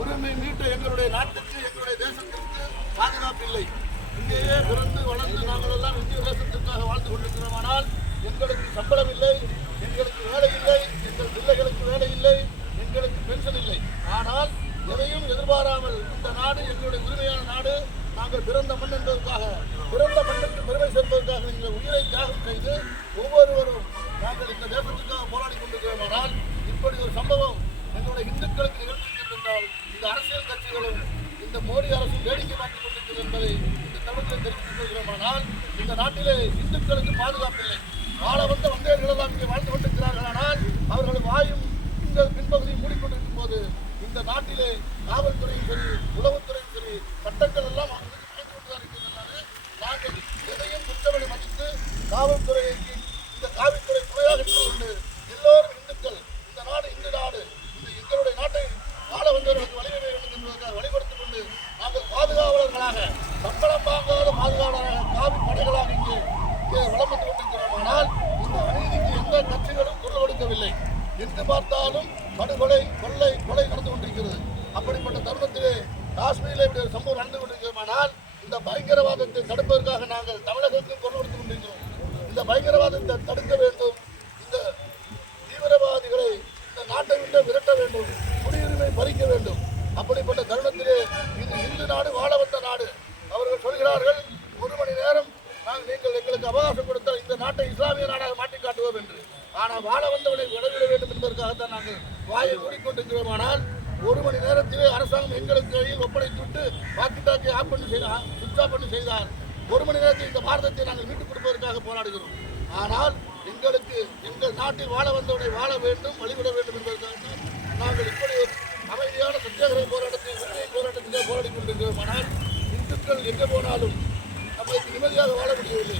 உரிமை மீட்ட எங்களுடைய நாட்டுக்கு, எங்களுடைய தேசத்திற்கு பாதுகாப்பு இல்லை. இங்கேயே பிறந்து வளர்ந்து நாங்கள் எல்லாம் இந்திய தேசத்திற்காக வாழ்ந்து கொண்டிருக்கிறோம். ஆனால் எங்களுக்கு சம்பளம் இல்லை, எங்களுக்கு வேலை இல்லை, எங்கள் பிள்ளைகளுக்கு வேலை இல்லை, எங்களுக்கு பென்ஷன் இல்லை. ஆனால் எதையும் எதிர்பாராமல் இந்த நாடு எங்களுடைய உரிமையான நாடு, நாங்கள் பிறந்த மண் என்பதற்காக, பிறந்த மண்ணுக்கு பெருமை சேர்ப்பதற்காக எங்கள் உயிரை தியாகம் செய்து ஒவ்வொருவரும் நாங்கள் இந்த தேசத்திற்காக போராடி கொண்டிருக்கிறோம். ஆனால் இப்படி ஒரு சம்பவம் எங்களுடைய இந்துக்களுக்கு நிகழ்ந்திருக்கிறது என்றால் இந்த அரசியல் கட்சிகளும் இந்த மோடி அரசும் வேடிக்கை பார்த்துக் கொண்டிருக்கிறது என்பதை இந்த தருணத்தில் தெரிவித்துக் கொள்கிறோம். ஆனால் இந்த நாட்டிலே இந்துக்களுக்கு பாதுகாப்பு இல்லை. வாழ வந்த வந்தேர்கள் எல்லாம் இங்கே வாழ்ந்து கொண்டிருக்கிறார்கள். ஆனால் அவர்கள் வாயும் இந்த பின்பகுதியை மூடிக்கொண்டிருக்கும் போது இந்த நாட்டிலே காவல்துறையும் சரி, உளவுத்துறையும் சரி, சட்டங்கள் எல்லாம் நாங்கள் எதையும் குற்றங்களை மதித்து காவல்துறையை இந்த காவல்துறை துணையாக இருந்து கொண்டு எல்லோரும் இந்துக்கள், இந்த நாடு இந்து நாடு, இந்த எங்களுடைய நாட்டை வாழ வந்தவர்களுக்கு வழிவகை வேண்டும் என்பதற்காக வழிபடுத்திக் கொண்டு நாங்கள் பாதுகாவலர்களாக, சம்பளம் வாங்காத பாதுகாவலராக, காவி படைகளாக இங்கே வளம் வந்து கொண்டிருக்கிறோம். ஆனால் இந்த அநீதிக்கு எந்த கட்சிகளும் குரல் கொடுக்கவில்லை. எங்கு பார்த்தாலும் படுகொலை, கொலை நடந்து கொண்டிருக்கிறது. அப்படிப்பட்ட தருணத்திலே காஷ்மீரில் இப்படி ஒரு சம்பவம் நடந்து கொண்டிருக்கிறோம். ஆனால் இந்த பயங்கரவாதத்தை தடுப்பதற்காக நாங்கள் தமிழகத்திலும் குரல் கொடுத்துக் கொண்டிருக்கிறோம். இந்த பயங்கரவாதத்தை தடுக்க வேண்டும், இந்த தீவிரவாதிகளை இந்த நாட்டை விட்டு விரட்ட வேண்டும், குடியுரிமை பறிக்க வேண்டும். அப்படிப்பட்ட தருணத்திலே இது இந்து நாடு, வாழ வந்த நாடு. அவர்கள் சொல்கிறார்கள் 1 மணி நேரம் நீங்கள் எங்களுக்கு அவகாசம் கொடுத்தால் இந்த நாட்டை இஸ்லாமிய நாடாக மாற்றி காட்டுவோம் என்று. ஆனால் வாழ வந்தவர்களை விடவிட வேண்டும் என்பதற்காகத்தான் நாங்கள் வாயை மூடிக்கொண்டிருக்கிறோம். ஆனால் 1 மணி நேரத்திலே அரசாங்கம் எங்களுக்கு கையில் ஒப்படைத்துவிட்டு வாக்கிட்டாக்கி ஆஃப் பண்ணி சுவிட்ச் ஆஃப் பண்ணி செய்தார். 1 மணி நேரத்தில் இந்த பாரதத்தை நாங்கள் மீட்டுக் கொடுப்பதற்காக போராடுகிறோம். ஆனால் எங்களுக்கு எங்கள் நாட்டில் வாழ வந்தவனை வாழ வேண்டும், வழிவிட வேண்டும் என்பதற்காக நாங்கள் இப்படி ஒரு அமைதியான சத்தியாகிரக போராட்டத்திலே போராடி கொண்டிருக்கிறோம். ஆனால் இந்துக்கள் எங்கே போனாலும் நம்மளுக்கு நிம்மதியாக வாழ முடியவில்லை.